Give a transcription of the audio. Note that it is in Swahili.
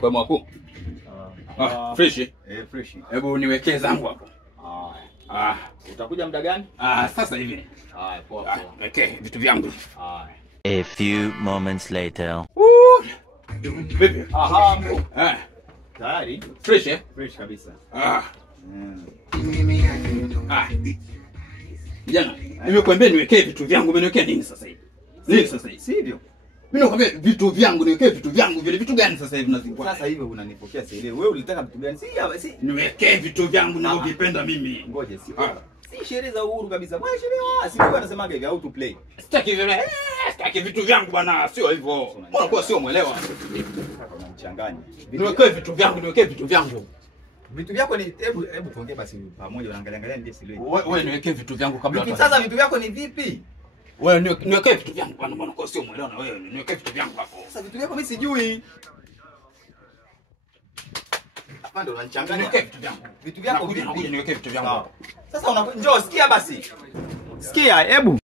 Kwa mwako. Fresh. Fresh. Hebu niwekee zangu hapo. Utakuja muda gani? Sasa hivi. Poa. Okay, vitu vyangu. A few moments later. Vipi? Tayari? Fresh Fresh kabisa. Jana, nimekuambia niwekee vitu vyangu, umeniwekea nini sasa hivi? Nini sasa hivi? Sivyo? Mimi nakwambia vitu vyangu, niwekee vitu vyangu, vile vitu gani sasa hivi unazingua? Sasa hivi unanipokea sielewi. Wewe ulitaka vitu gani? Niwekee vitu vyangu ninavyopenda mimi. Ngoje si sherehe za uhuru kabisa. Bwana sherehe si kwa anasemaga hivi, how to play. Sitaki vitu vyangu bwana, sio hivyo. Mbona kwa sio muelewa? Unamchanganya. Niwekee vitu vyangu, niwekee vitu vyangu. Vitu vyako ni hebu tuongee basi pamoja, unaangalia ndio sielewi. Wewe niwekee vitu vyangu kabla hata. Sasa vitu vyako ni vipi? Wewe niwekee vitu vyangu bwana, mbona kwa sio muelewa na wewe? Niwekee vitu vyangu hapo. Sasa vitu vyako mimi sijui. Hapa ndo unanichanganya. Niwekee vitu vyangu. Vitu vyako vipi? Niwekee vitu vyangu. Sasa njoo sikia basi. Sikia, hebu